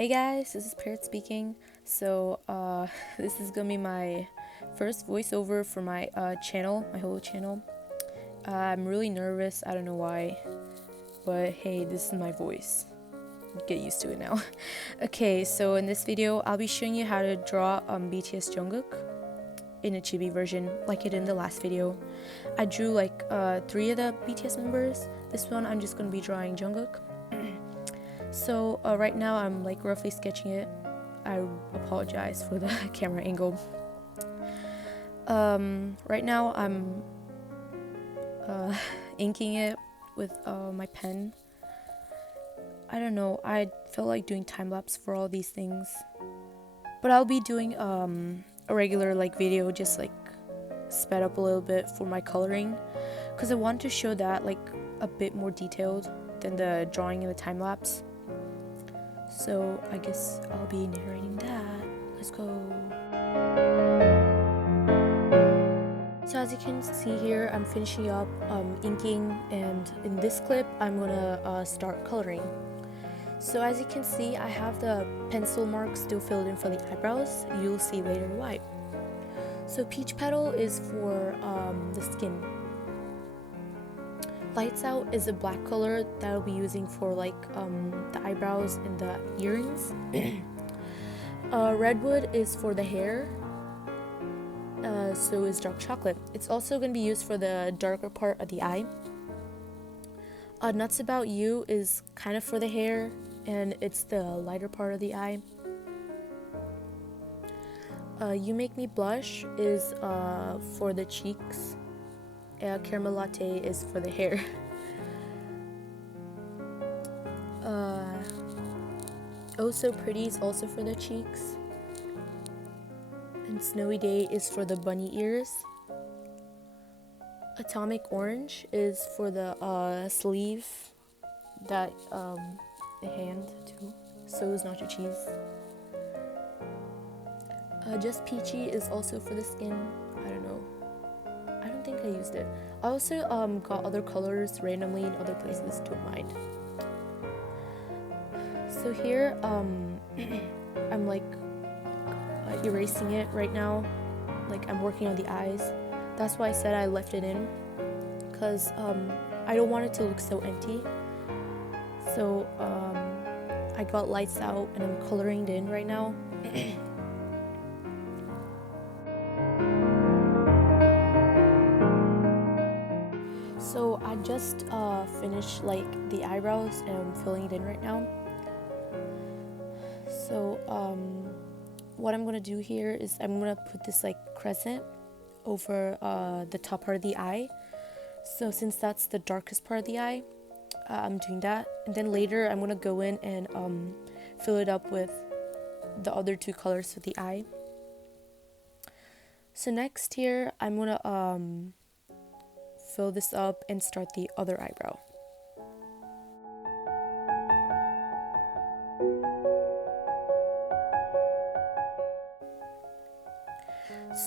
Hey guys, this is Parrot speaking. This is gonna be my first voiceover for my channel, my whole channel. I'm really nervous, I don't know why, but hey, this is my voice. Get used to it now. Okay, so in this video, I'll be showing you how to draw BTS Jungkook in a Chibi version, like I did in the last video. I drew like 3 of the BTS members. This one, I'm just gonna be drawing Jungkook. So right now I'm like roughly sketching it. I apologize for the camera angle. Right now I'm inking it with my pen. I don't know, I felt like doing time-lapse for all these things, but I'll be doing a regular like video, just like sped up a little bit for my coloring, because I want to show that like a bit more detailed than the drawing and the time-lapse. So I guess I'll be narrating that. Let's go. So as you can see here, I'm finishing up inking, and in this clip I'm gonna start coloring. So as you can see, I have the pencil marks still filled in for the eyebrows. You'll see later why. So peach petal is for the skin. Lights out is a black color that I'll be using for like the eyebrows and the earrings. Redwood is for the hair. So is dark chocolate. It's also going to be used for the darker part of the eye. Nuts About You is kind of for the hair, and it's the lighter part of the eye. You Make Me Blush is for the cheeks. Caramel Latte is for the hair. Oh So Pretty is also for the cheeks. And Snowy Day is for the bunny ears. Atomic Orange is for the sleeve, that the hand too. So is Nacho Cheese. Just Peachy is also for the skin. I don't know. I don't think I used it. I also got other colors randomly in other places, don't mind. So here I'm like erasing it right now. Like I'm working on the eyes. That's why I said I left it in, because I don't want it to look so empty. So I got lights out and I'm coloring it in right now. So I just finished like the eyebrows and I'm filling it in right now. So what I'm gonna do here is I'm gonna put this like crescent over the top part of the eye. So since that's the darkest part of the eye, I'm doing that. And then later I'm gonna go in and fill it up with the other 2 colors for the eye. So next here I'm gonna fill this up and start the other eyebrow.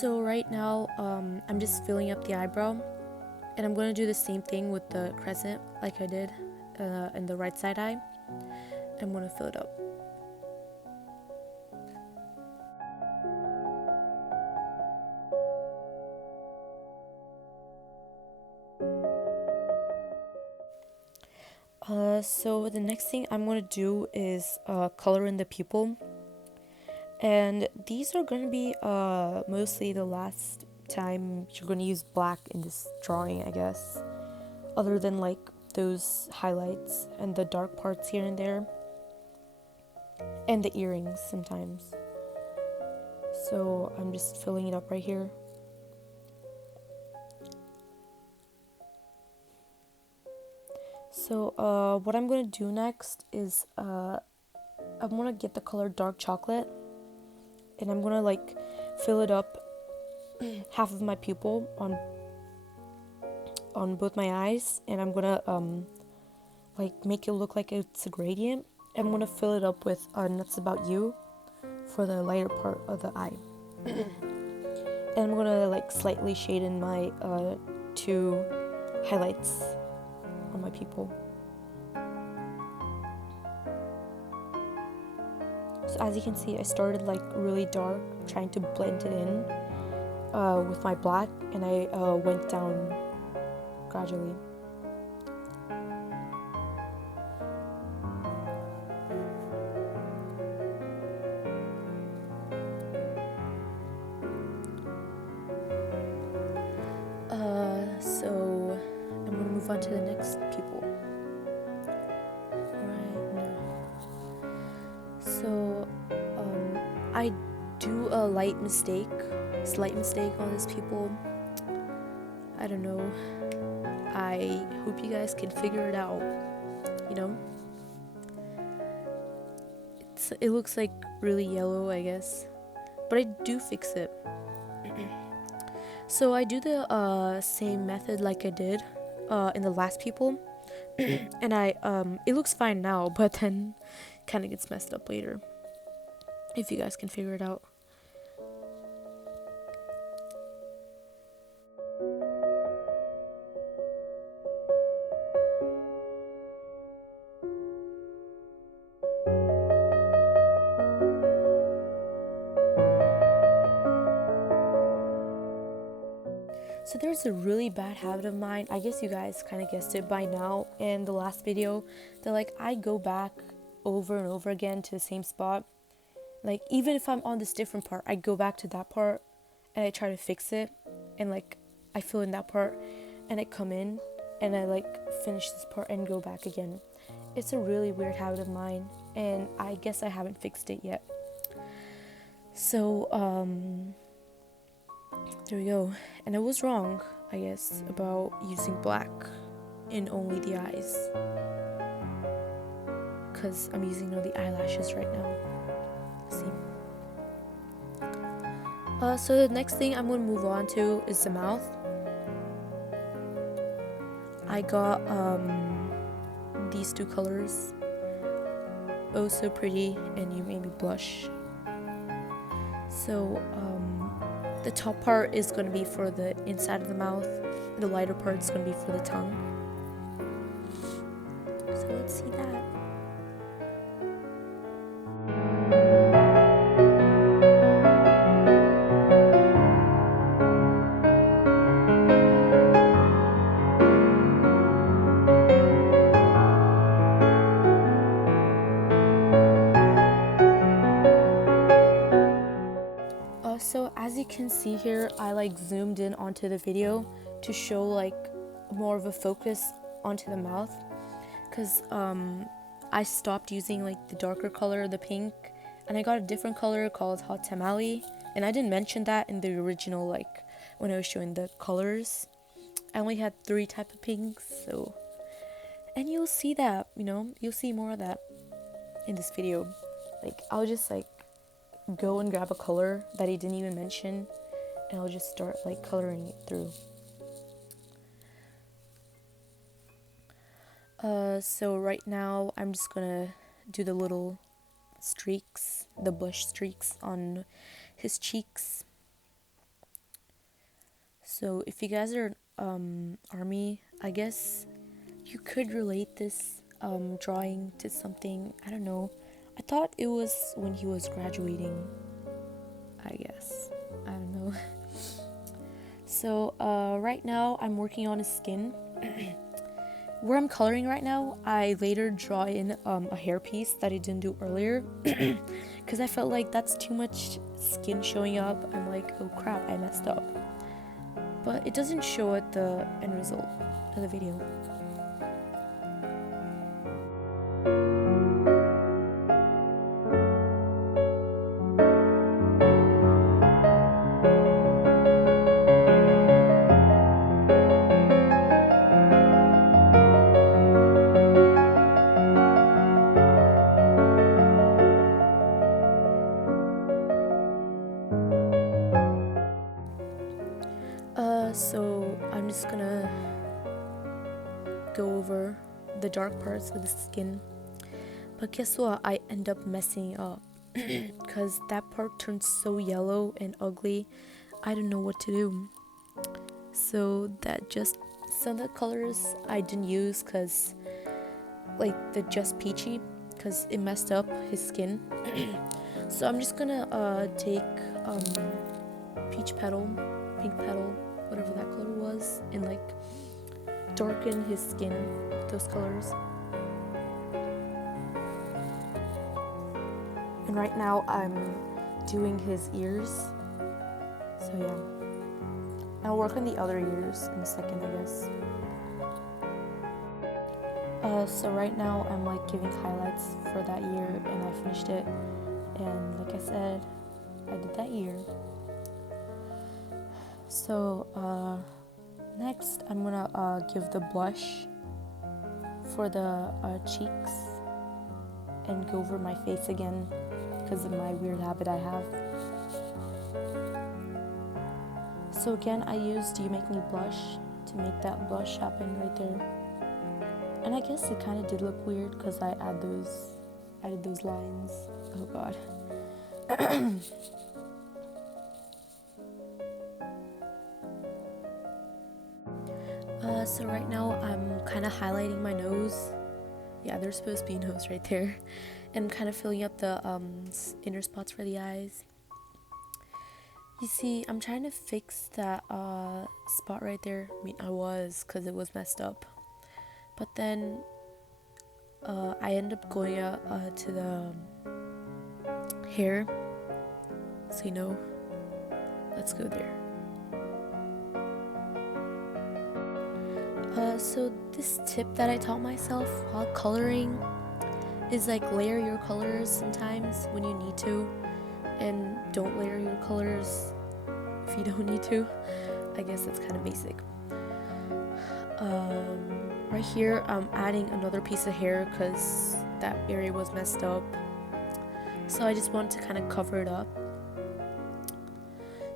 So right now I'm just filling up the eyebrow, and I'm going to do the same thing with the crescent like I did in the right side eye. I'm going to fill it up. So the next thing I'm going to do is color in the pupil. And these are going to be mostly the last time you're going to use black in this drawing, I guess. Other than like those highlights and the dark parts here and there. And the earrings sometimes. So I'm just filling it up right here. So what I'm going to do next is I'm going to get the color dark chocolate. And I'm gonna like fill it up half of my pupil on both my eyes, and I'm gonna like make it look like it's a gradient. I'm gonna fill it up with Nuts About You for the lighter part of the eye. And I'm gonna like slightly shade in my 2 highlights on my pupil. So as you can see, I started like really dark, trying to blend it in with my black, and I went down gradually. So I'm gonna move on to the next people right now. So I do a slight mistake on these people. I don't know. I hope you guys can figure it out. You know, it looks like really yellow, I guess, but I do fix it. So I do the same method like I did in the last people, and it looks fine now, but then kind of gets messed up later. If you guys can figure it out. So there's a really bad habit of mine. I guess you guys kind of guessed it by now in the last video, that like I go back over and over again to the same spot. Like even if I'm on this different part, I go back to that part and I try to fix it, and like I fill in that part and I come in and I like finish this part and go back again. It's a really weird habit of mine, and I guess I haven't fixed it yet. So there we go. And I was wrong, I guess, about using black in only the eyes, because I'm using the eyelashes right now. See. So the next thing I'm going to move on to is the mouth. I got these two colors. Oh, so pretty, and you made me blush. So the top part is going to be for the inside of the mouth, and the lighter part is going to be for the tongue. So let's see that. So as you can see here, I like zoomed in onto the video to show like more of a focus onto the mouth, because I stopped using like the darker color, the pink, and I got a different color called Hot Tamale, and I didn't mention that in the original, like when I was showing the colors. I only had 3 types of pinks, so, and you'll see that, you'll see more of that in this video. Like I'll just like go and grab a color that he didn't even mention, and I'll just start like coloring it through. So right now I'm just gonna do the little streaks, the blush streaks on his cheeks. So if you guys are ARMY, I guess you could relate this drawing to something, I don't know. I thought it was when he was graduating, I guess. I don't know. So right now I'm working on his skin. Where I'm coloring right now, I later draw in a hairpiece that I didn't do earlier, because I felt like that's too much skin showing up. I'm like, oh crap, I messed up. But it doesn't show at the end result of the video. So I'm just gonna go over the dark parts of the skin, but guess what, I end up messing up because that part turns so yellow and ugly. I don't know what to do. So that just some of the colors I didn't use, because like the Just Peachy, because it messed up his skin. So I'm just gonna take peach petal, pink petal, whatever that color was, and like darken his skin with those colors. And right now I'm doing his ears. So yeah, I'll work on the other ears in a second, I guess. So right now I'm like giving highlights for that ear, and I finished it. And like I said, I did that ear. So next I'm gonna give the blush for the cheeks and go over my face again because of my weird habit I have. So again, I used You Make Me Blush to make that blush happen right there. And I guess it kind of did look weird because I added those lines. Oh god. So right now I'm kind of highlighting my nose. Yeah, there's supposed to be a nose right there. And I'm kind of filling up the inner spots for the eyes. You see, I'm trying to fix that spot right there. I mean, I was, because it was messed up. But then I ended up going to the hair. So, you know, let's go there. So this tip that I taught myself while coloring is like layer your colors sometimes when you need to, and don't layer your colors if you don't need to. I guess that's kind of basic. Right here I'm adding another piece of hair because that area was messed up, so I just want to kind of cover it up.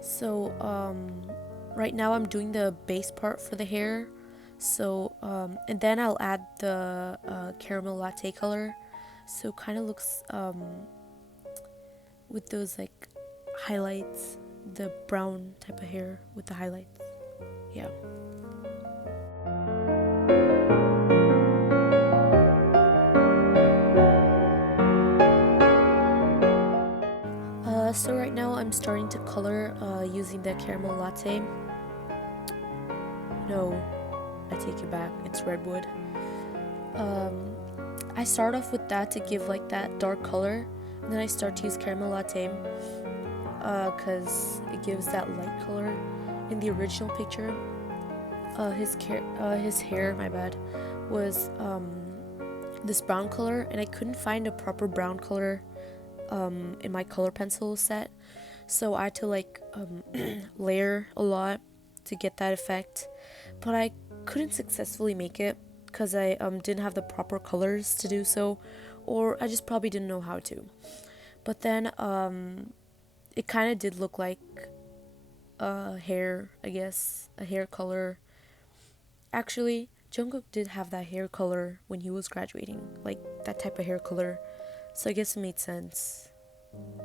So right now I'm doing the base part for the hair. So and then I'll add the caramel latte color, so kind of looks with those like highlights, the brown type of hair with the highlights. Yeah. So right now I'm starting to color using the caramel latte. No, I take it back, it's redwood. I start off with that to give like that dark color, and then I start to use caramel latte because it gives that light color. In the original picture, his hair, my bad, was this brown color, and I couldn't find a proper brown color in my color pencil set, so I had to like layer a lot to get that effect, but I couldn't successfully make it because I didn't have the proper colors to do so, or I just probably didn't know how to. But then it kind of did look like hair, I guess, a hair color. Actually, Jungkook did have that hair color when he was graduating, like that type of hair color, so I guess it made sense.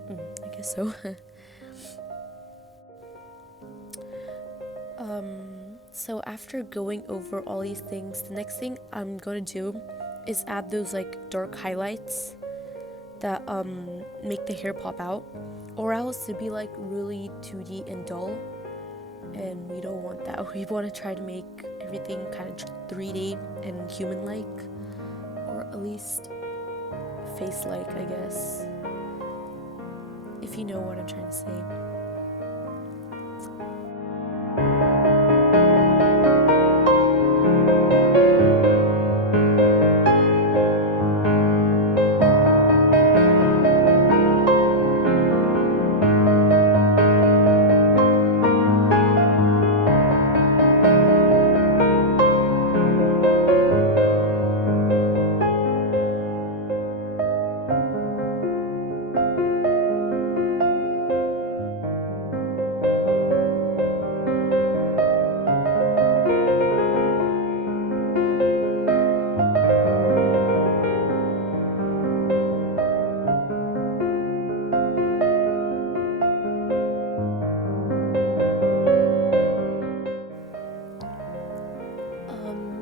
I guess so. So after going over all these things, the next thing I'm going to do is add those like dark highlights that make the hair pop out, or else it'd be like really 2D and dull, and we don't want that. We want to try to make everything kind of 3D and human-like, or at least face-like, I guess, if you know what I'm trying to say.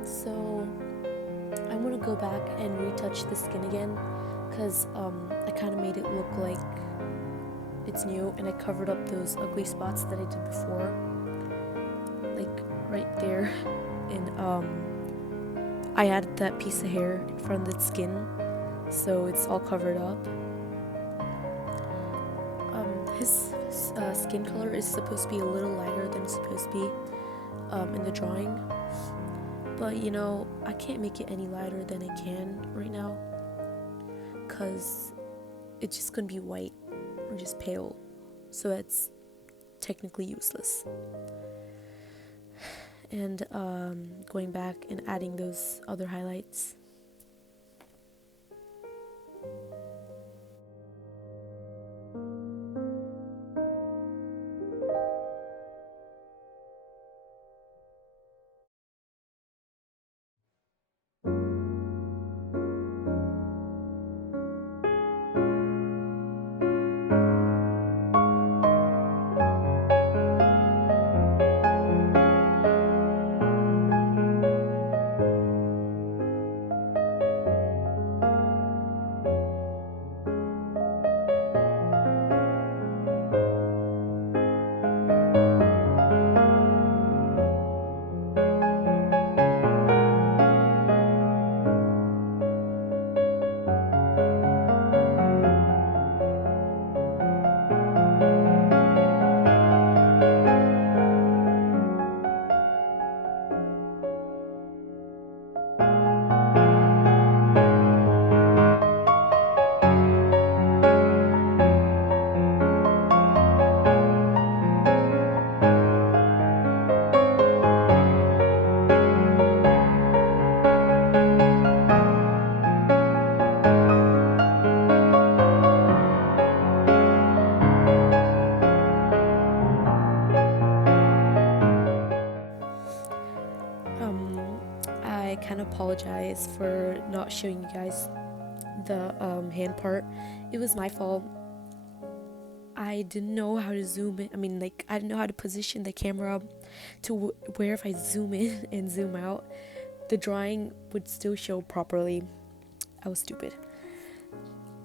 So I'm gonna go back and retouch the skin again because I kind of made it look like it's new, and I covered up those ugly spots that I did before, like right there. And I added that piece of hair in front of the skin, so it's all covered up. His skin color is supposed to be a little lighter than it's supposed to be in the drawing, but you know, I can't make it any lighter than I can right now, because it's just gonna be white or just pale, so that's technically useless. And going back and adding those other highlights. I kind of apologize for not showing you guys the hand part. It was my fault. I didn't know how to zoom in. I mean, like, I didn't know how to position the camera to where if I zoom in and zoom out, the drawing would still show properly. I was stupid.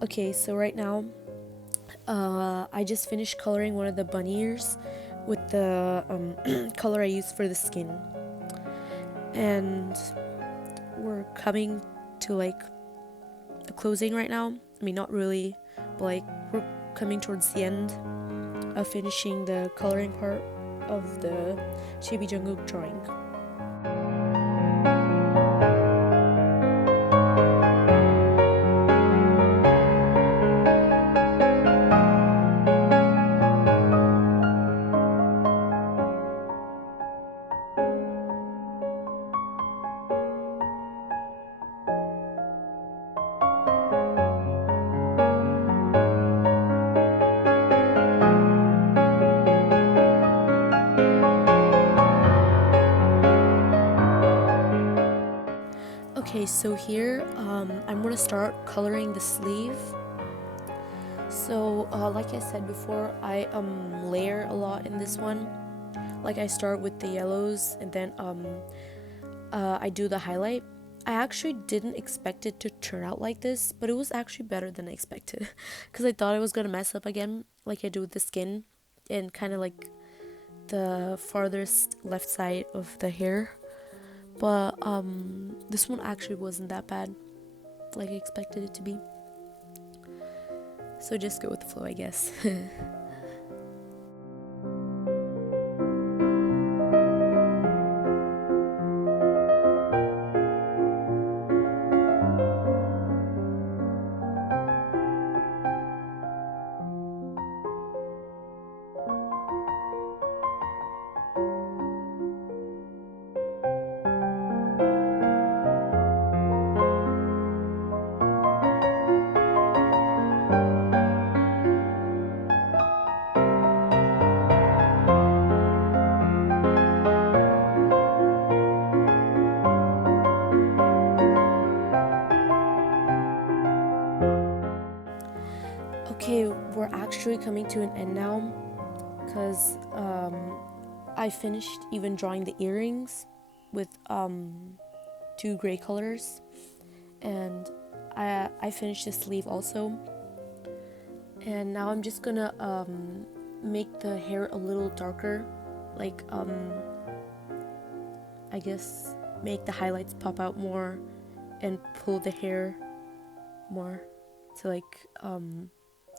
Okay, so right now, I just finished coloring one of the bunny ears with the color I used for the skin. And we're coming to like a closing right now. I mean, not really, but like we're coming towards the end of finishing the coloring part of the Chibi Jungkook drawing. Okay, so here I'm gonna start coloring the sleeve. So like I said before, I layer a lot in this one. Like I start with the yellows, and then I do the highlight. I actually didn't expect it to turn out like this, but it was actually better than I expected, because I thought I was gonna mess up again like I do with the skin and kind of like the farthest left side of the hair. But this one actually wasn't that bad like I expected it to be. So just go with the flow, I guess. Okay, we're actually coming to an end now, because I finished even drawing the earrings with two gray colors, and I finished the sleeve also. And now I'm just gonna make the hair a little darker, like I guess make the highlights pop out more and pull the hair more to like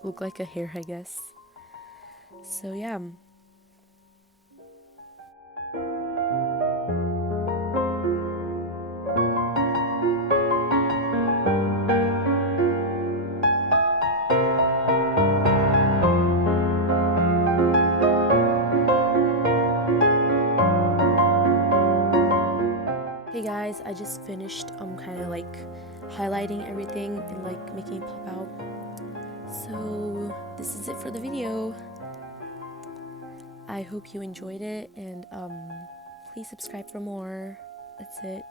look like a hair, I guess. So yeah. Hey guys, I just finished kind of like highlighting everything and like making it pop out. So this is it for the video. I hope you enjoyed it, and please subscribe for more. That's it.